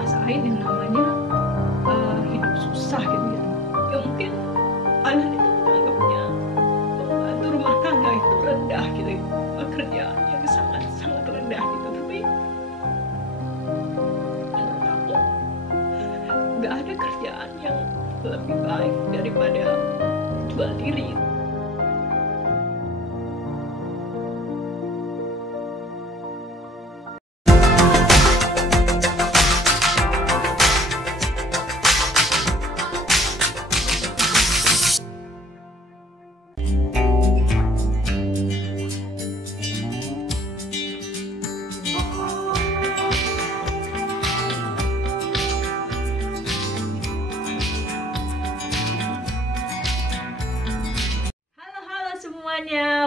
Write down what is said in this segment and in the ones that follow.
ngerasain yang namanya hidup susah gitu ya. Ya mungkin kalian itu menganggapnya pembantu rumah tangga itu rendah gitu, pekerjaan yang sangat rendah gitu. Tapi menurut aku nggak ada kerjaan yang lebih baik daripada jual diri.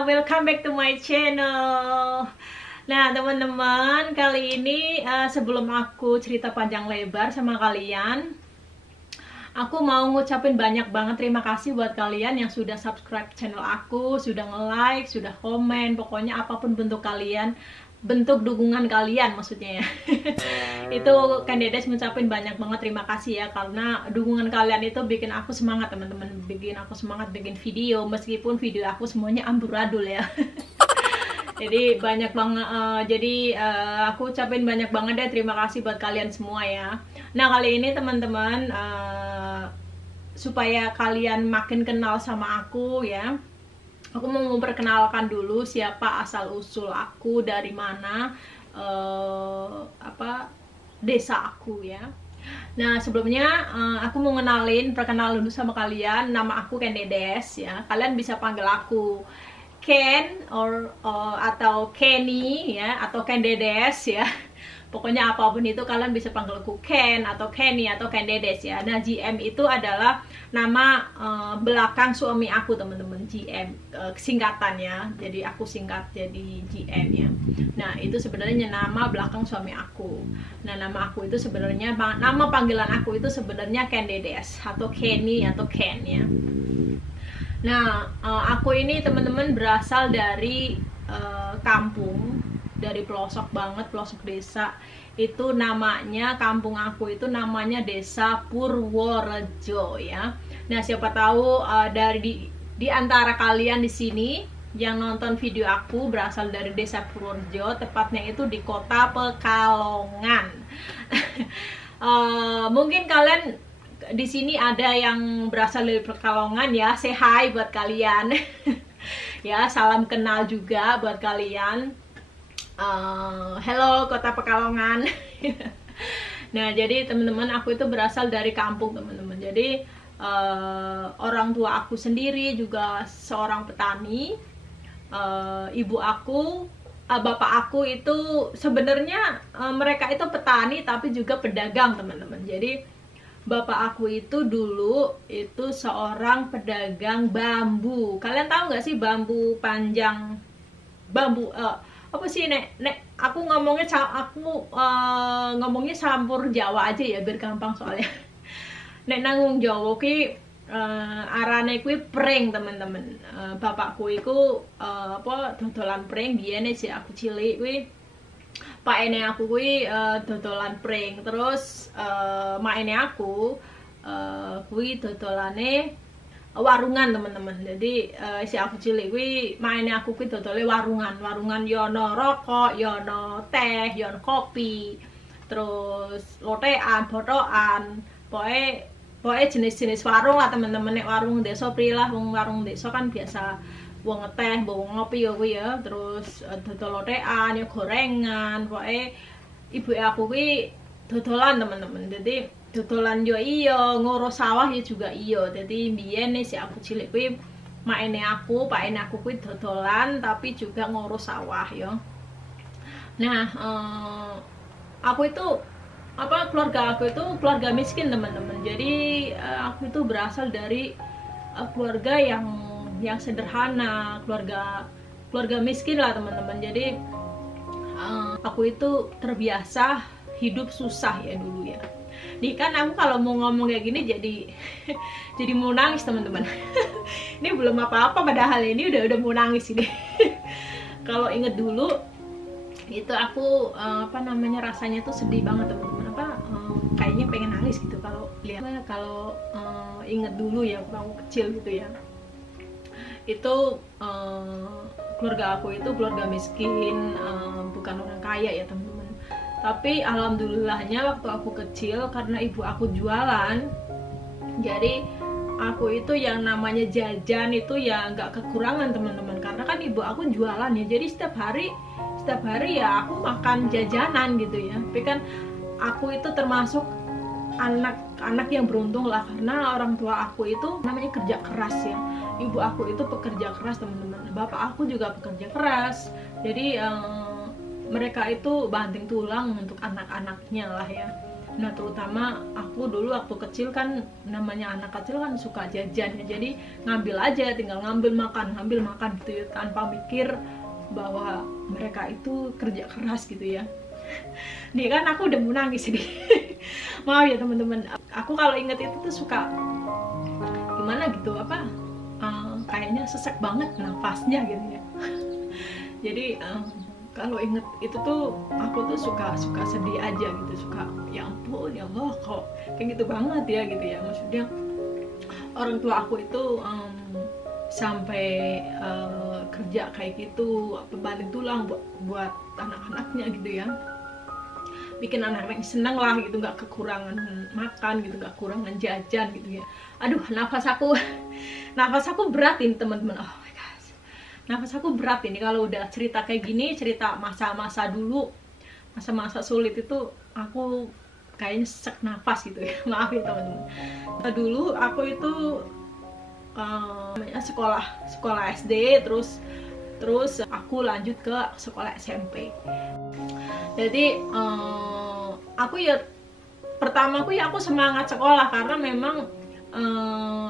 Welcome back to my channel. Nah teman-teman, kali ini sebelum aku cerita panjang lebar sama kalian, aku mau ngucapin banyak banget terima kasih buat kalian yang sudah subscribe channel aku, sudah nge-like, sudah komen, pokoknya apapun bentuk kalian, bentuk dukungan kalian maksudnya ya. Itu Kan Dedes ngucapin banyak banget terima kasih ya, karena dukungan kalian itu bikin aku semangat teman-teman, bikin aku semangat bikin video, meskipun video aku semuanya amburadul ya. Jadi banyak banget, aku ucapin banyak banget deh terima kasih buat kalian semua ya. Nah kali ini teman-teman, supaya kalian makin kenal sama aku ya, aku mau memperkenalkan dulu siapa asal usul aku, dari mana, desa aku ya. Nah sebelumnya aku mau perkenal dulu sama kalian. Nama aku Ken Dedes ya. Kalian bisa panggil aku Ken atau Kenny ya, atau Ken Dedes ya. Pokoknya apapun itu kalian bisa panggil aku Ken atau Kenny atau Ken Dedes ya. Nah GM itu adalah nama belakang suami aku teman-teman, GM singkatannya. Jadi aku singkat jadi GM ya. Nah itu sebenarnya nama belakang suami aku. Nah nama aku itu sebenarnya, nama panggilan aku itu sebenarnya Ken Dedes atau Kenny atau Ken ya. Nah aku ini teman-teman berasal dari kampung, dari pelosok banget, pelosok desa. Itu namanya, kampung aku itu namanya Desa Purworejo ya. Nah siapa tahu di antara kalian di sini yang nonton video aku berasal dari Desa Purworejo, tepatnya itu di Kota Pekalongan. Mungkin kalian di sini ada yang berasal dari Pekalongan ya, say hi buat kalian. Ya salam kenal juga buat kalian. Hello Kota Pekalongan. Nah jadi teman-teman, aku itu berasal dari kampung teman-teman. Jadi orang tua aku sendiri juga seorang petani. Ibu aku, bapak aku itu sebenarnya mereka itu petani tapi juga pedagang teman-teman. Jadi bapak aku itu dulu itu seorang pedagang bambu. Kalian tahu nggak sih bambu panjang, bambu apa sih aku ngomongnya campur Jawa aja ya biar gampang soalnya. Nek nanggung Jawa ki arane kuwi pring teman-teman. Bapakku iku dodolan pring biyen sih aku cilik kuwi. Pakene aku kuwi dodolan pring, terus makene aku kuwi dodolane warungan teman-teman. Jadi si aku cilik kuwi mainnya aku kuwi dodole warungan yo ono rokok, yo ono teh, yo ono kopi, terus lotean, botokan, pokoknya jenis-jenis warung lah teman-teman. Nek warung desa prilah, warung desa kan biasa wong ngeteh, wong ngopi yo kuwi ya, terus dodol lotean, yo gorengan, pokoknya ibu aku kuwi dodolan teman-teman. Jadi dodolan yo iyo, ngurus sawah ya juga iyo. Jadi biyen si aku cilik kuwi maine aku, pakene aku kuwi dodolan tapi juga ngurus sawah yo. Nah, aku itu keluarga aku itu keluarga miskin teman-teman. Jadi aku itu berasal dari keluarga yang sederhana, keluarga miskin lah teman-teman. Jadi aku itu terbiasa hidup susah ya dulu ya. Nih kan aku kalau mau ngomong kayak gini jadi mau nangis teman-teman. Ini belum apa-apa padahal ini udah mau nangis ini. Kalau inget dulu itu aku rasanya tuh sedih banget teman-teman. kayaknya pengen nangis gitu kalau lihat, kalau inget dulu ya waktu aku kecil gitu ya. Itu keluarga aku itu keluarga miskin, bukan orang kaya ya teman-teman. Tapi alhamdulillahnya waktu aku kecil, karena ibu aku jualan, jadi aku itu yang namanya jajan itu ya nggak kekurangan teman-teman, karena kan ibu aku jualan ya, jadi setiap hari ya aku makan jajanan gitu ya. Tapi kan aku itu termasuk anak yang beruntung lah, karena orang tua aku itu namanya kerja keras ya. Ibu aku itu pekerja keras teman-teman, bapak aku juga pekerja keras, jadi mereka itu banting tulang untuk anak-anaknya lah ya. Nah terutama aku dulu waktu kecil kan, namanya anak kecil kan suka jajan ya, jadi ngambil aja, tinggal ngambil makan gitu ya, tanpa mikir bahwa mereka itu kerja keras gitu ya. Nih kan aku udah mau nangis nih. Maaf ya teman-teman, aku kalau inget itu tuh suka gimana gitu, kayaknya sesek banget nafasnya gitu ya. Jadi kalau inget itu tuh aku tuh suka sedih aja gitu, suka ya ampun ya Allah kok kayak gitu banget ya gitu ya. Maksudnya orang tua aku itu sampai kerja kayak gitu, banting tulang buat anak-anaknya gitu ya, bikin anak-anak seneng lah gitu, nggak kekurangan makan gitu, nggak kekurangan jajan gitu ya. Aduh, nafas aku berat ini teman-teman. Oh my gosh, nafas aku berat ini kalau udah cerita kayak gini, cerita masa-masa dulu, masa-masa sulit itu aku kayaknya sesek nafas gitu ya. Maaf ya teman-teman. Dulu aku itu sekolah SD, terus aku lanjut ke sekolah SMP. Jadi aku ya pertama aku semangat sekolah, karena memang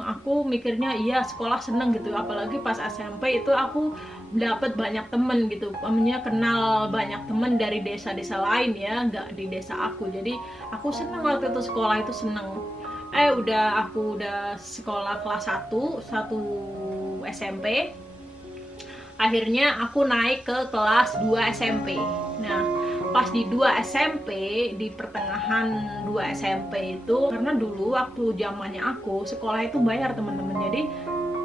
aku mikirnya iya sekolah seneng gitu, apalagi pas SMP itu aku dapat banyak temen gitu, namanya kenal banyak temen dari desa-desa lain ya, nggak di desa aku. Jadi aku seneng waktu itu, sekolah itu seneng. Aku udah sekolah kelas 1 SMP. Akhirnya aku naik ke kelas 2 SMP. Nah, pas di 2 SMP, di pertengahan 2 SMP itu, karena dulu waktu zamannya aku sekolah itu bayar teman-teman. Jadi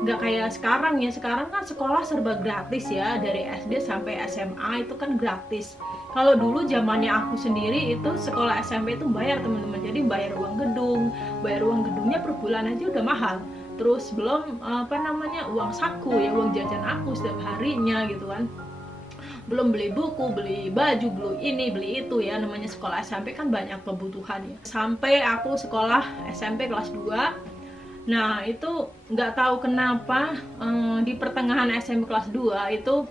nggak kayak sekarang ya, sekarang kan sekolah serba gratis ya, dari SD sampai SMA itu kan gratis. Kalau dulu zamannya aku sendiri itu sekolah SMP itu bayar teman-teman, jadi bayar uang gedungnya per bulan aja udah mahal. Terus belum uang saku ya, uang jajan aku setiap harinya gitu kan. Belum beli buku, beli baju, beli ini, beli itu ya, namanya sekolah SMP kan banyak kebutuhan ya. Sampai aku sekolah SMP kelas 2. Nah itu nggak tahu kenapa di pertengahan SMP kelas 2 itu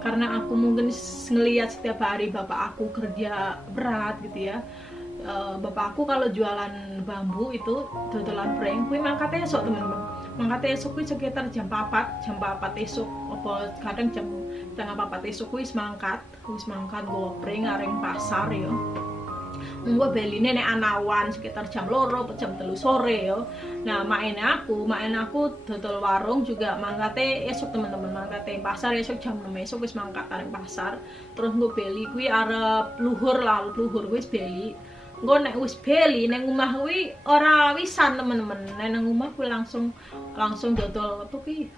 karena aku mungkin ngelihat setiap hari bapak aku kerja berat gitu ya. Bapak aku kalau jualan bambu itu dodolan prank, kuwi mangkate esuk teman-teman. Mangkate esuk kuwi sekitar jam 4 esuk, apa kadang jam setengah 4 esuk kuwi wis mangkat nggo prank areng pasar ya. Munggo beline nek anawan sekitar jam 2 jam 3 sore ya. Nah, main aku dodol warung juga mangkate esuk teman-teman, mangkate pasar esuk jam 6 esuk wis mangkat areng pasar. Terus nggo beli kuwi arep luhur wis beli. Nggo nek wis beli nang omah kuwi ora wisan teman-teman. Nang omah kuwi langsung dodol apa kuwi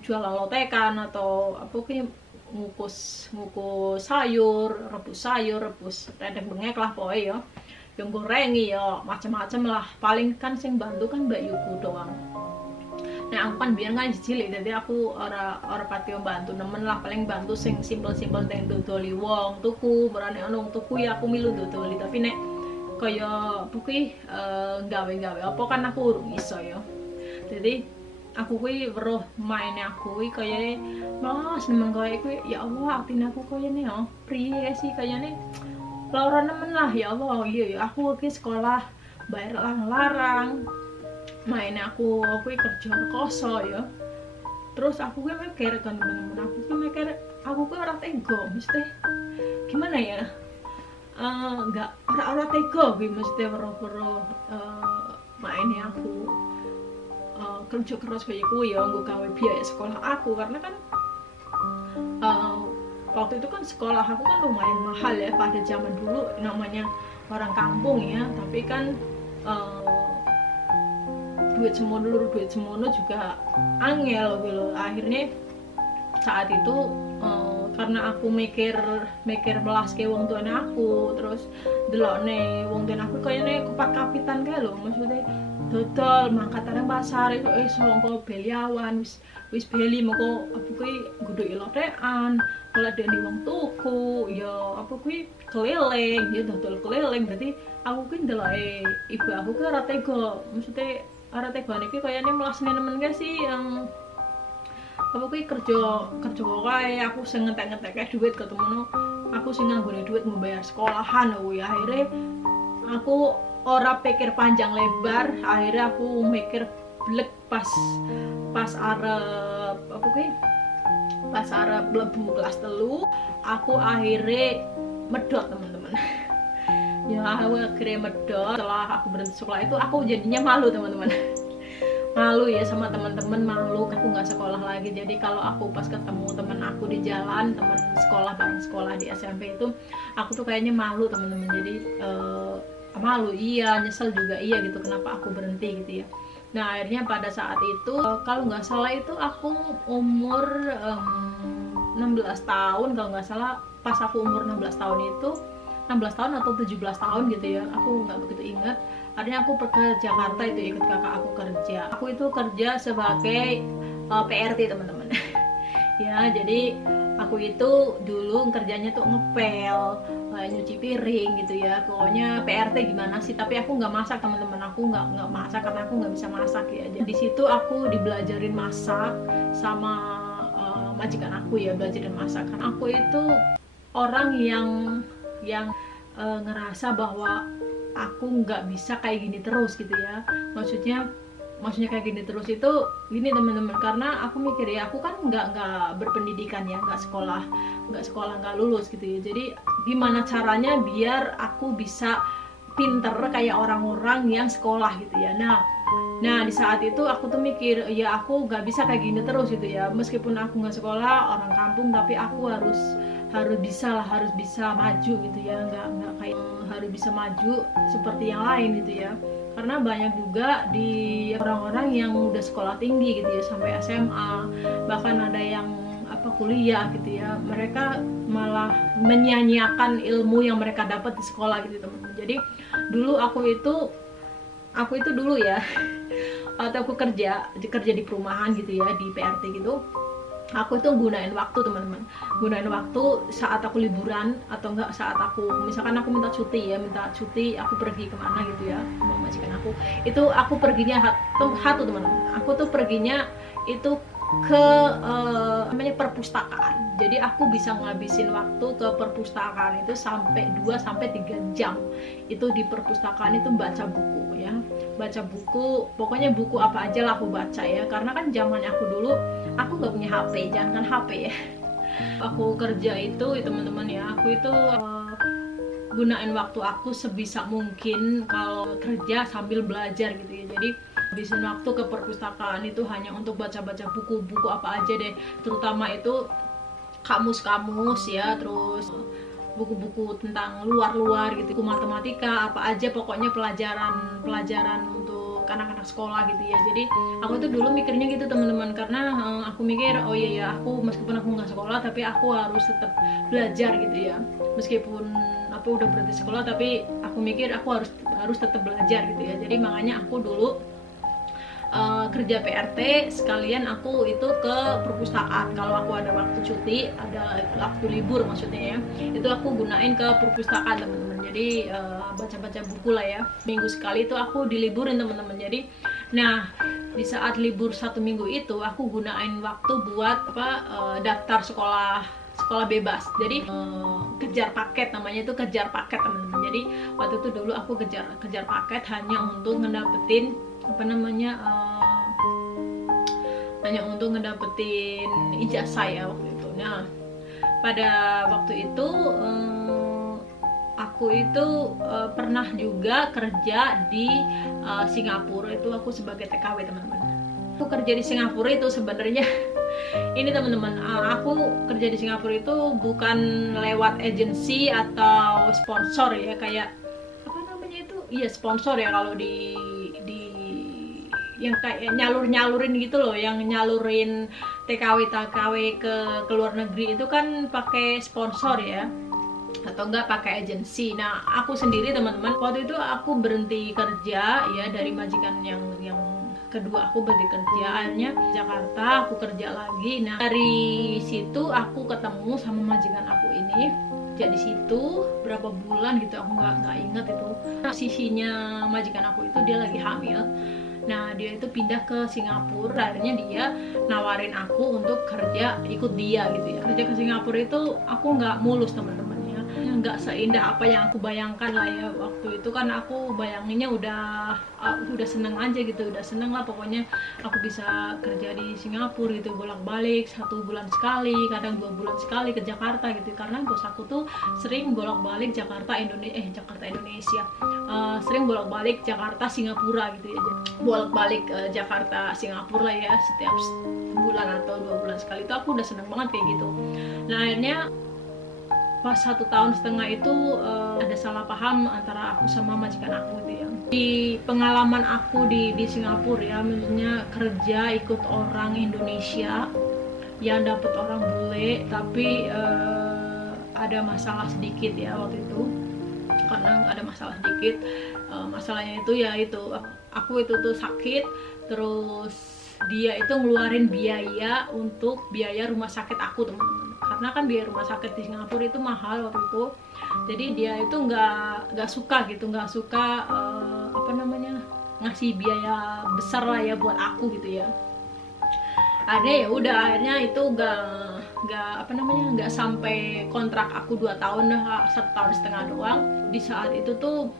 jualan lotekan atau apa kuwi ngukus sayur, rebus redek bengek lah pokoke ya. Yang gorengi ya macam-macam lah. Paling kan sing bantu kan Mbak Yuku doang. Nah aku kan biar kan cilik, jadi aku ora pati bantu nemen lah, paling bantu sing simpel-simpel teng dodoli wong tuku, berane ono tuku ya aku milu dodoli, tapi nek kaya buki gawe-gawe apa kan aku urung iso ya. Jadi aku kuwi weruh maine aku kuwi kayane mas nemen kaya kuwi, ya Allah atine aku kayane ya priye sih kayane lara nemen lah ya Allah. Iya ya aku iki sekolah bayar larang maine aku kuwi kerja rekoso ya. Terus aku kuwi mikir kan temen-temen, aku kuwi ora tega, mesti gimana ya, nggak ora tega kuwi, mesti weruh maine aku kerja keras kayak kuwi ya nggo gawe biaya sekolah aku, karena kan waktu itu kan sekolah aku kan lumayan mahal ya pada zaman dulu, namanya orang kampung ya, tapi kan duit semono juga angel gitu. Akhirnya saat itu karena aku mikir melas ke wong tuane aku, terus delokne wong tuane aku kayaknya kupat kapitan kae lho, maksudnya dodol mangkat nang pasar itu songko beliawan wis beli moko apa kuwi guduk lotekan oleh dene wong tuku ya apa kuwi keliling ya dodol keliling. Berarti aku kuwi ndeloke ibu aku ki ora tega, maksudnya ora tega niki kayaknya melasne nemen ke sih yang apa kuwi kerja kae aku sing ngetek-ngetek duit ketemu aku sing nganggone duit membayar sekolahan kuwi. Akhirnya aku ora pikir panjang lebar, akhirnya aku mikir blek pas arep apa kuwi pas arep mlebu kelas 3 aku akhirnya medot teman-teman. Ya aku akhirnya medot. Setelah aku berhenti sekolah itu aku jadinya malu teman-teman. Malu ya sama teman-teman, malu aku nggak sekolah lagi. Jadi kalau aku pas ketemu teman aku di jalan, teman sekolah bareng sekolah di SMP itu, aku tuh kayaknya malu teman-teman. Jadi malu iya, nyesel juga iya gitu kenapa aku berhenti gitu ya. Nah akhirnya pada saat itu kalau nggak salah itu aku umur 16 tahun kalau nggak salah. Pas aku umur 16 tahun itu 16 tahun atau 17 tahun gitu ya, aku nggak begitu ingat. Akhirnya aku pergi ke Jakarta itu ikut kakak aku kerja. Aku itu kerja sebagai PRT teman-teman. Ya jadi aku itu dulu kerjanya tuh ngepel, nyuci piring gitu ya, pokoknya PRT gimana sih. Tapi aku nggak masak teman-teman, aku nggak masak karena aku nggak bisa masak ya. Jadi di situ aku dibelajarin masak sama majikan aku ya, belajarin masak. Karena aku itu orang yang ngerasa bahwa aku nggak bisa kayak gini terus gitu ya. Maksudnya kayak gini terus itu gini teman-teman, karena aku mikir ya aku kan nggak berpendidikan ya, nggak sekolah nggak lulus gitu ya. Jadi gimana caranya biar aku bisa pinter kayak orang-orang yang sekolah gitu ya. Nah di saat itu aku tuh mikir ya aku nggak bisa kayak gini terus gitu ya. Meskipun aku nggak sekolah, orang kampung, tapi aku harus bisa maju gitu ya, nggak kayak harus bisa maju seperti yang lain gitu ya. Karena banyak juga di orang-orang yang udah sekolah tinggi gitu ya, sampai SMA, bahkan ada yang kuliah gitu ya, mereka malah menyia-nyiakan ilmu yang mereka dapat di sekolah gitu teman-teman. Jadi dulu aku itu dulu ya atau aku kerja di perumahan gitu ya, di PRT gitu. Aku itu gunain waktu teman-teman, gunain waktu saat aku liburan atau enggak saat aku misalkan aku minta cuti aku pergi kemana gitu ya sama majikan aku. Itu aku perginya teman-teman, aku tuh perginya itu ke namanya perpustakaan. Jadi aku bisa ngabisin waktu ke perpustakaan itu sampai 2-3 jam. Itu di perpustakaan itu baca buku ya, baca buku, pokoknya buku apa aja lah aku baca ya. Karena kan zamannya aku dulu aku nggak punya HP, jangankan HP ya. Aku kerja itu teman-teman ya, aku itu gunain waktu aku sebisa mungkin kalau kerja sambil belajar gitu ya. Jadi habisin waktu ke perpustakaan itu hanya untuk baca-baca buku apa aja deh, terutama itu kamus-kamus ya, terus buku-buku tentang luar gitu, buku matematika apa aja, pokoknya pelajaran untuk anak-anak sekolah gitu ya. Jadi aku tuh dulu mikirnya gitu teman-teman, karena aku mikir oh iya ya, aku meskipun aku nggak sekolah tapi aku harus tetap belajar gitu ya. Meskipun aku udah berhenti sekolah tapi aku mikir aku harus tetap belajar gitu ya. Jadi makanya aku dulu kerja PRT sekalian aku itu ke perpustakaan. Kalau aku ada waktu cuti, ada waktu libur maksudnya ya, itu aku gunain ke perpustakaan teman-teman. Jadi baca-baca buku lah ya. Minggu sekali itu aku diliburin teman-teman. Jadi nah di saat libur 1 minggu itu aku gunain waktu buat daftar sekolah bebas. Jadi kejar paket, namanya itu kejar paket teman-teman. Jadi waktu itu dulu aku kejar paket hanya untuk ngedapetin ijazah ya waktu itu. Nah pada waktu itu aku itu pernah juga kerja di Singapura, itu aku sebagai TKW teman-teman. Aku kerja di Singapura itu sebenarnya ini teman-teman, aku kerja di Singapura itu bukan lewat agensi atau sponsor ya, kayak apa namanya itu, iya sponsor ya kalau di yang kayak nyalurin gitu loh, yang nyalurin TKW ke luar negeri itu kan pakai sponsor ya, atau enggak pakai agensi. Nah aku sendiri teman-teman, waktu itu aku berhenti kerja ya dari majikan yang kedua, aku berhenti kerja, akhirnya Jakarta aku kerja lagi. Nah dari situ aku ketemu sama majikan aku ini, jadi situ berapa bulan gitu, aku nggak inget itu. Nah, sisinya majikan aku itu dia lagi hamil. Nah dia itu pindah ke Singapura, akhirnya dia nawarin aku untuk kerja ikut dia gitu ya. Kerja ke Singapura itu aku nggak mulus teman-teman ya, nggak seindah apa yang aku bayangkan lah ya. Waktu itu kan aku bayanginnya udah seneng aja gitu, udah seneng lah pokoknya aku bisa kerja di Singapura gitu, bolak-balik 1 bulan sekali, kadang 2 bulan sekali ke Jakarta gitu, karena bos aku tuh sering bolak-balik Jakarta Indonesia, sering bolak-balik Jakarta Singapura gitu ya, bolak-balik Jakarta Singapura lah ya, setiap bulan atau 2 bulan sekali. Itu aku udah seneng banget kayak gitu. Nah akhirnya pas 1 tahun setengah itu ada salah paham antara aku sama majikan aku gitu ya. Di pengalaman aku di Singapura ya, maksudnya kerja ikut orang Indonesia yang dapat orang bule, tapi ada masalah sedikit ya waktu itu. Karena ada masalah sedikit, masalahnya itu ya itu, aku itu tuh sakit, terus dia itu ngeluarin biaya untuk biaya rumah sakit aku teman-teman. Karena kan biaya rumah sakit di Singapura itu mahal waktu itu, jadi dia itu nggak suka gitu, nggak suka apa namanya, ngasih biaya besar lah ya buat aku gitu ya. Ada ya udah, akhirnya itu nggak sampai kontrak aku 2 tahun, 1 tahun setengah doang. Di saat itu tuh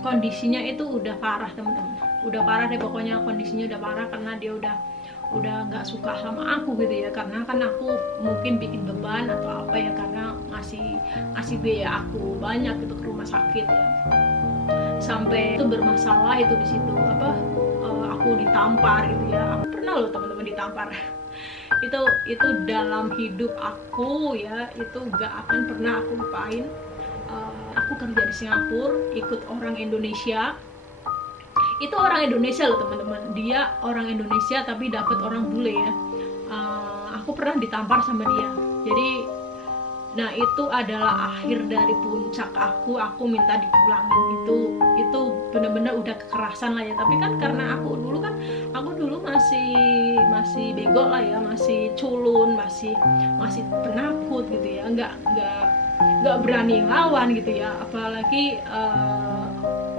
kondisinya itu udah parah teman-teman, udah parah deh pokoknya, kondisinya udah parah karena dia udah nggak suka sama aku gitu ya, karena kan aku mungkin bikin beban atau apa ya, karena ngasih biaya aku banyak gitu ke rumah sakit ya, sampai itu bermasalah itu di situ apa, aku ditampar gitu ya. Aku pernah loh teman-teman ditampar. itu dalam hidup aku ya, itu gak akan pernah aku lupain. Aku kerja di Singapura ikut orang Indonesia. Itu orang Indonesia loh teman-teman, dia orang Indonesia tapi dapat orang bule ya. Aku pernah ditampar sama dia. Jadi nah itu adalah akhir dari puncak aku minta dipulangin. Itu benar-benar udah kekerasan lah ya. Tapi kan karena aku dulu masih bego lah ya, masih culun, masih penakut gitu ya, nggak berani ngelawan gitu ya, apalagi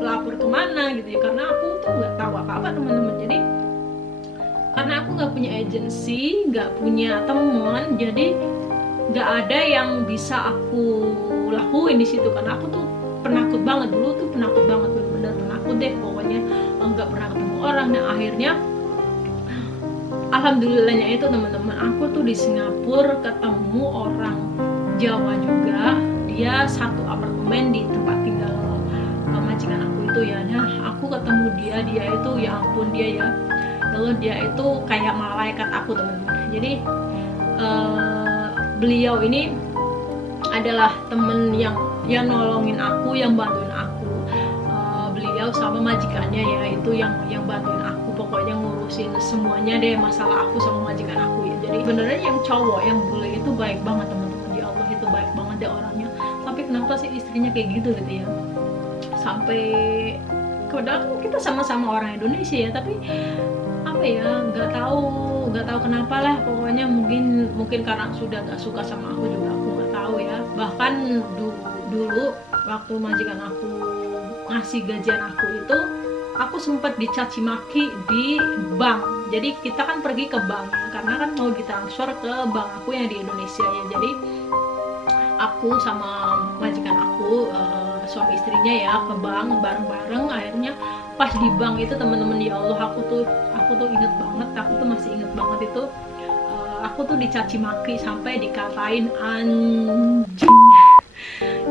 lapor kemana gitu ya, karena aku tuh nggak tahu apa-apa teman-teman. Jadi karena aku nggak punya agensi, nggak punya teman, jadi nggak ada yang bisa aku lakuin di situ, karena aku tuh penakut banget dulu tuh, penakut banget, benar-benar penakut deh pokoknya, nggak pernah ketemu orang. Nah akhirnya alhamdulillahnya itu teman-teman, aku tuh di Singapura ketemu orang Jawa juga, dia satu apartemen di tempat tinggal majikan aku itu ya. Nah aku ketemu dia itu ya ampun, dia ya, lalu dia itu kayak malaikat aku teman-teman. Jadi beliau ini adalah temen yang nolongin aku, yang bantuin aku. Beliau sama majikannya ya, itu yang bantuin aku, pokoknya ngurusin semuanya deh masalah aku sama majikan aku ya. Jadi beneran yang cowok, yang bule itu baik banget teman-teman, ya Allah itu baik banget deh orangnya. Tapi kenapa sih istrinya kayak gitu ya, sampai padahal kita sama-sama orang Indonesia ya, tapi apa ya, nggak tahu kenapa lah, pokoknya mungkin karena sudah nggak suka sama aku juga, aku nggak tahu ya. Bahkan dulu waktu majikan aku ngasih gajian aku itu, aku sempat dicaci maki di bank. Jadi kita kan pergi ke bank ya, karena kan mau ditransfer ke bank aku yang di Indonesia ya. Jadi aku sama majikan aku, suami istrinya ya, ke bank bareng-bareng. Akhirnya pas di bank itu teman-teman, ya Allah, aku tuh inget banget, aku tuh masih inget banget itu, aku tuh dicaci maki sampai dikatain anjing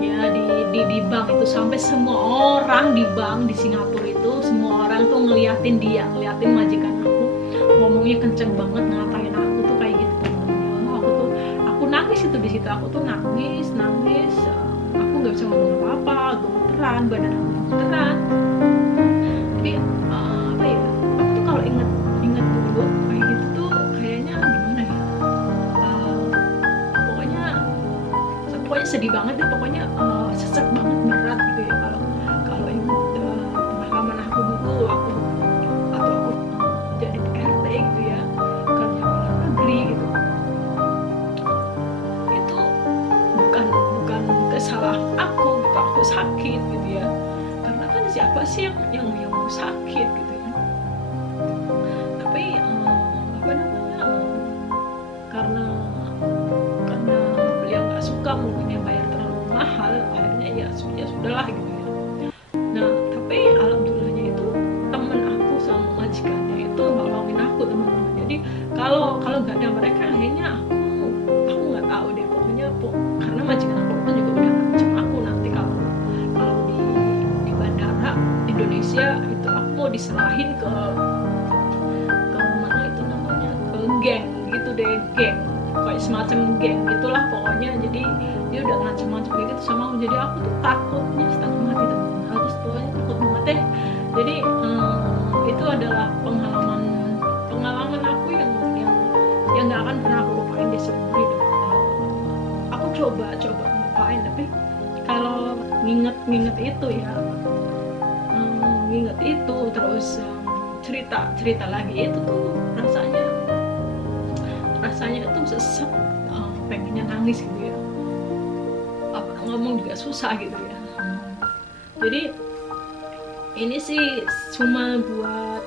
ya di bank itu, sampai semua orang di bank di Singapura itu, semua orang tuh ngeliatin majikan aku ngomongnya kenceng banget ngatain aku tuh kayak gitu teman-teman. Aku nangis itu di situ, aku tuh nangis, aku nggak bisa ngomong apa-apa, gemeteran, badan aku gemeteran. Jadi apa ya, aku tuh kalau inget dulu kayak gitu tuh kayaknya gimana ya, pokoknya sedih banget deh, pokoknya sesek banget, berat gitu ya kalau inget pengalaman aku dulu, aku jadi PRT gitu ya, kerja luar negeri gitu. Itu bukan kesalahan aku gitu, aku sakit gitu ya, karena kan siapa sih yang mau sakit gitu ya. Tapi apa namanya, karena beliau nggak suka mungkin yang bayar terlalu mahal, akhirnya ya sudahlah gitu ya. Nah tapi alhamdulillahnya itu temen aku sama majikannya itu nolongin aku teman-teman. Jadi kalau nggak ada mereka akhirnya aku nggak tahu deh, pokoknya karena majikan aku itu juga udah ngancem aku nanti kalau di bandara Indonesia itu aku mau diserahin ke mana itu namanya, ke geng gitu deh, geng kayak semacam geng gitulah pokoknya. Jadi dia udah ngancem-ngancem kayak gitu sama aku, jadi aku tuh takutnya setengah mati teman-teman, terus pokoknya takut banget deh. Jadi itu adalah pengalaman aku yang nggak akan pernah aku lupain deh seumur hidup. Aku coba lupain, tapi kalau nginget itu ya, nginget itu terus cerita lagi itu tuh rasanya itu sesek, pengennya nangis gitu ya, ngomong juga susah gitu ya. Jadi ini sih cuma buat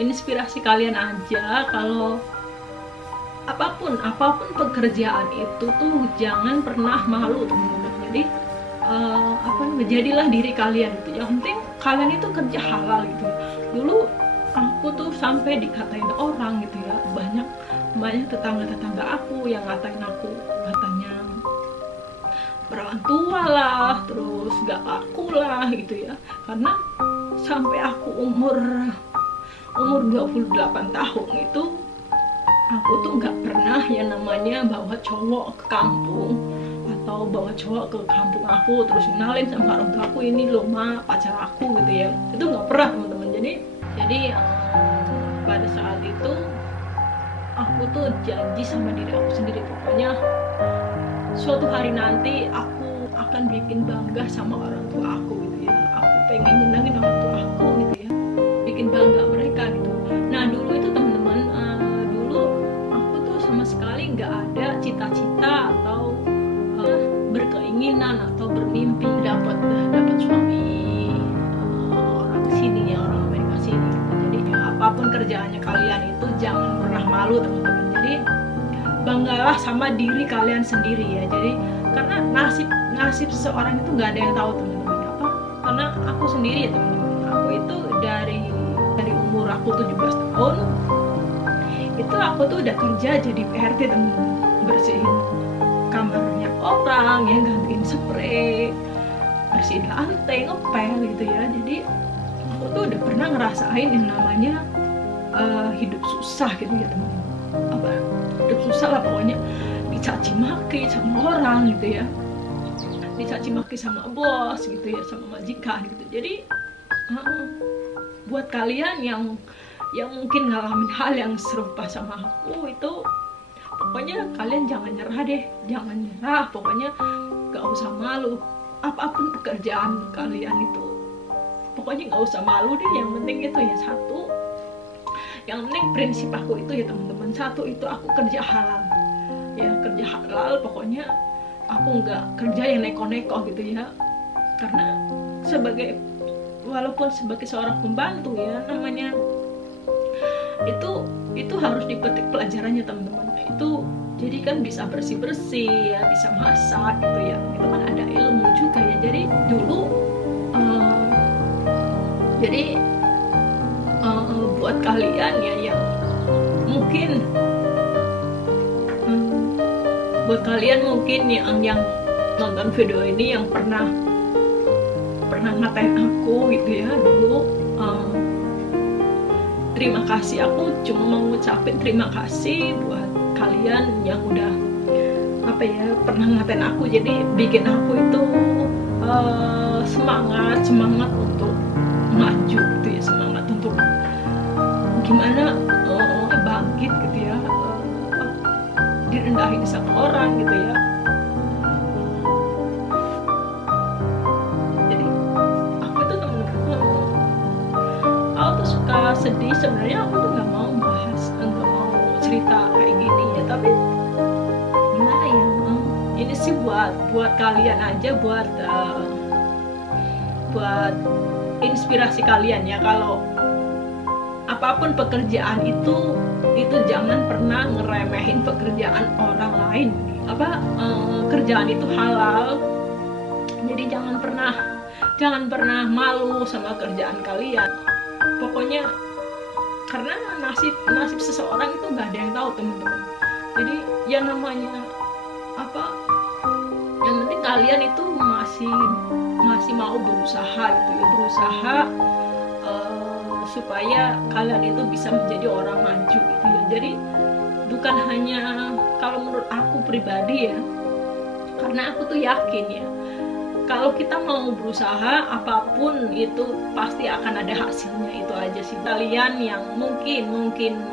inspirasi kalian aja, kalau apapun pekerjaan itu tuh jangan pernah malu teman-teman. Jadi jadilah diri kalian itu, yang penting kalian itu kerja halal gitu. Dulu aku tuh sampai dikatain orang gitu ya, banyak tetangga aku yang ngatain aku, katanya perawan tua lah, terus gak laku lah gitu ya. Karena sampai aku umur 28 tahun itu aku tuh gak pernah yang namanya bawa cowok ke kampung atau bawa cowok ke kampung aku terus kenalin sama orang tua aku, ini loh ma pacar aku gitu ya. Itu gak pernah teman-teman. Jadi pada saat itu aku tuh janji sama diri aku sendiri, pokoknya suatu hari nanti aku akan bikin bangga sama orang tua aku gitu ya. Aku pengen nyenangin orang tua aku gitu ya, bikin bangga mereka gitu. Nah dulu itu teman-teman, dulu aku tuh sama sekali nggak ada cita-cita atau berkeinginan atau bermimpi dapat suami orang sini ya, orang Amerika sini gitu. Jadi apapun kerjaannya kalian itu jangan pernah malu teman-teman. Jadi banggalah sama diri kalian sendiri ya. Jadi karena nasib seseorang itu nggak ada yang tahu teman-teman. Apa? Karena aku sendiri ya teman-teman, aku itu dari umur aku 17 tahun itu aku tuh udah kerja jadi PRT teman-teman, bersihin kamarnya orang ya, gantiin spray, bersihin lantai, ngepel gitu ya. Jadi aku tuh udah pernah ngerasain yang namanya hidup susah gitu ya teman-teman. Hidup susah lah pokoknya, dicaci maki sama orang gitu ya, dicaci maki sama bos gitu ya, sama majikan gitu. Jadi buat kalian yang mungkin ngalamin hal yang serupa sama aku itu, pokoknya kalian jangan nyerah deh, jangan nyerah, pokoknya gak usah malu. Apapun pekerjaan kalian itu pokoknya gak usah malu deh. Yang penting itu ya satu, yang penting prinsip aku itu ya teman-teman, satu itu aku kerja halal ya, kerja halal, pokoknya aku nggak kerja yang neko-neko gitu ya. Karena walaupun sebagai seorang pembantu ya, namanya itu harus dipetik pelajarannya teman-teman. Itu jadi kan bisa bersih-bersih ya, bisa masak gitu ya, itu kan ada ilmu juga ya. Jadi dulu buat kalian ya yang mungkin yang nonton video ini yang pernah ngatain aku gitu ya dulu, terima kasih. Aku cuma mau ngucapin terima kasih buat kalian yang udah pernah ngatain aku, jadi bikin aku itu semangat untuk maju gitu ya, semangat untuk gimana bangkit gitu ya, direndahin sama orang gitu ya. Jadi aku tuh temen-temen, aku tuh suka sedih sebenarnya. Aku tuh nggak mau bahas, nggak mau cerita kayak gini ya, tapi gimana ya, ini sih buat kalian aja, buat inspirasi kalian ya. Kalau apapun pekerjaan itu jangan pernah ngeremehin pekerjaan orang lain. Kerjaan itu halal, jadi jangan pernah malu sama kerjaan kalian. Pokoknya karena nasib seseorang itu nggak ada yang tahu, teman-teman. Jadi ya namanya yang penting kalian itu masih mau berusaha gitu ya, berusaha supaya kalian itu bisa menjadi orang maju gitu ya. Jadi bukan hanya, kalau menurut aku pribadi ya, karena aku tuh yakin ya, kalau kita mau berusaha apapun itu pasti akan ada hasilnya. Itu aja sih. Kalian yang mungkin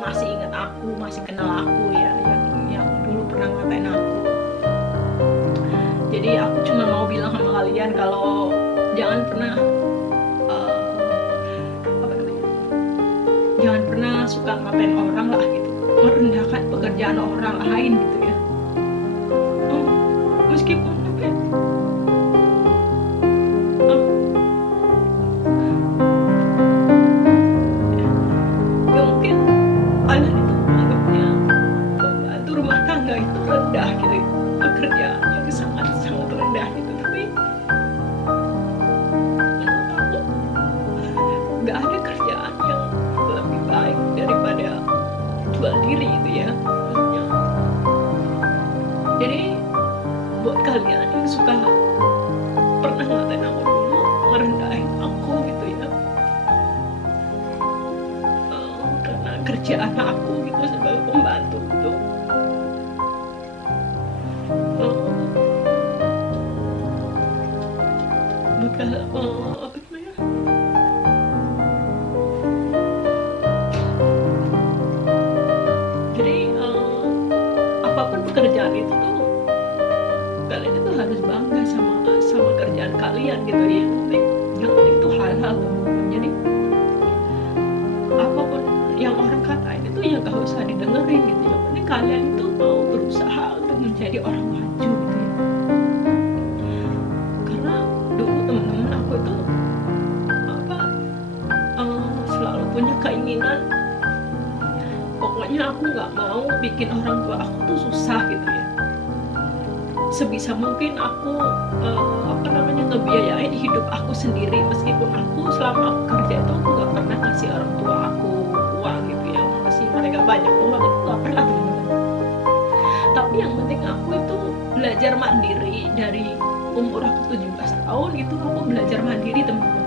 masih ingat aku, masih kenal aku ya, yang dulu pernah ngatain aku. Jadi aku cuma mau bilang sama kalian kalau jangan pernah suka ngatain orang lah gitu, merendahkan pekerjaan orang lain gitu ya. Meskipun ya mungkin kalian itu menganggapnya pembantu rumah tangga itu rendah gitu, pekerjaannya sangat rendah gitu, tapi menurut aku nggak ada kerjaan yang lebih baik daripada jual diri gitu ya, maksudnya. Jadi buat kalian yang suka pernah ngatain aku dulu, ngerendahin aku gitu ya, karena kerjaan aku gitu sebagai pembantu gitu, jadi apapun pekerjaan itu tuh kalian itu harus bangga sama kerjaan kalian gitu ya. Yang penting itu halal, teman-teman. Jadi apapun yang orang katain itu ya gak usah didengerin gitu. Yang penting kalian itu mau berusaha untuk menjadi orang maju gitu ya. Karena dulu teman-teman aku itu selalu punya keinginan, pokoknya aku nggak mau bikin orang tua aku tuh susah gitu ya. Sebisa mungkin aku ngebiayain hidup aku sendiri, meskipun aku selama aku kerja itu aku nggak pernah kasih orang tua aku uang gitu ya, kasih mereka banyak uang itu nggak pernah, teman-teman. Tapi yang penting aku itu belajar mandiri dari umur aku 17 tahun itu, aku belajar mandiri, teman-teman.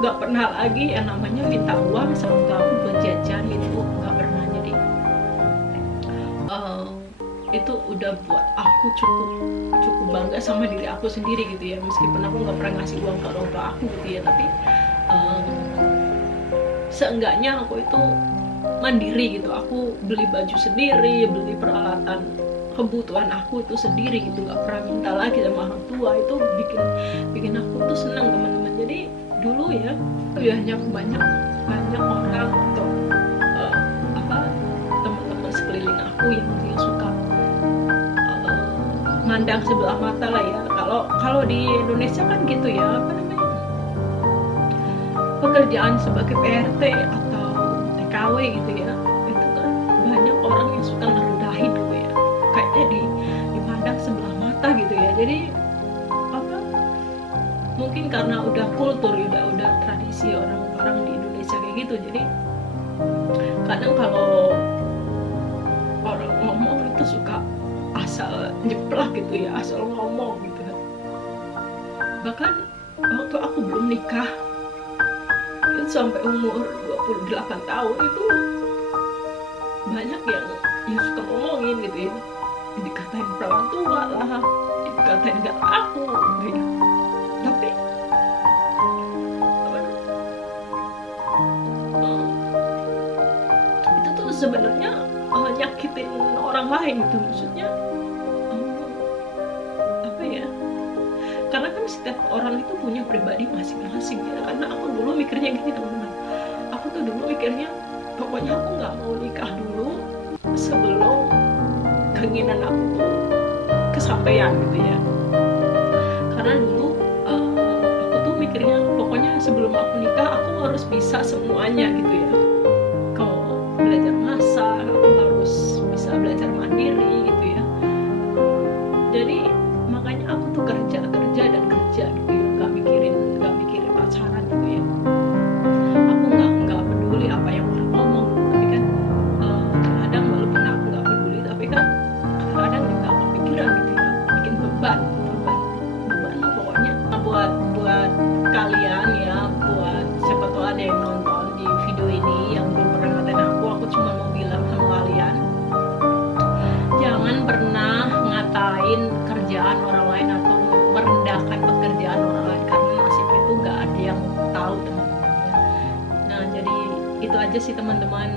Nggak pernah lagi yang namanya minta uang sama kamu buat jajan, itu nggak pernah. Jadi itu udah buat aku cukup bangga sama diri aku sendiri gitu ya, meskipun aku nggak pernah ngasih uang ke orang tua aku gitu ya, tapi seenggaknya aku itu mandiri gitu. Aku beli baju sendiri, beli peralatan kebutuhan aku itu sendiri gitu, nggak pernah minta lagi sama orang tua. Itu bikin aku tuh senang, teman-teman. Jadi dulu ya banyak orang atau teman-teman sekeliling aku yang suka mandang sebelah mata lah ya. Kalau di Indonesia kan gitu ya, pekerjaan sebagai PRT atau TKW gitu ya, itu kan banyak orang yang suka ngerendahin gitu ya, kayaknya dipandang sebelah mata gitu ya. Jadi mungkin karena udah kultur, udah tradisi orang-orang di Indonesia kayak gitu. Jadi kadang kalau orang ngomong itu suka asal jeplak gitu ya, asal ngomong gitu. Bahkan waktu aku belum nikah itu sampai umur 28 tahun itu banyak yang suka ngomongin gitu ya, dikatain perawan tua lah, dikatain gak laku gitu ya. Tapi itu tuh sebenarnya nyakitin orang lain gitu, maksudnya apa ya, karena kan setiap orang itu punya pribadi masing-masing ya. Karena aku dulu mikirnya gini teman-teman, aku tuh dulu mikirnya pokoknya aku nggak mau nikah dulu sebelum keinginan aku tuh kesampaian gitu ya. Karena dulu aku tuh mikirnya pokoknya sebelum aku nikah aku harus bisa semuanya gitu ya. Kalau belajar masak aku harus bisa belajar mandiri gitu ya. Jadi makanya aku tuh kerja dan kerja gitu ya, nggak mikirin pacaran gitu ya. Aku nggak peduli apa yang orang ngomong, tapi kan kadang walaupun aku nggak peduli, tapi kan kadang juga kepikiran gitu ya, bikin beban lah pokoknya. Buat kalian ya, buat siapa tahu ada yang nonton di video ini yang belum pernah ngatain aku cuma mau bilang sama kalian, jangan pernah ngatain kerjaan orang lain atau merendahkan pekerjaan orang lain, karena nasib itu nggak ada yang tahu teman-teman ya. Nah jadi itu aja sih teman-teman.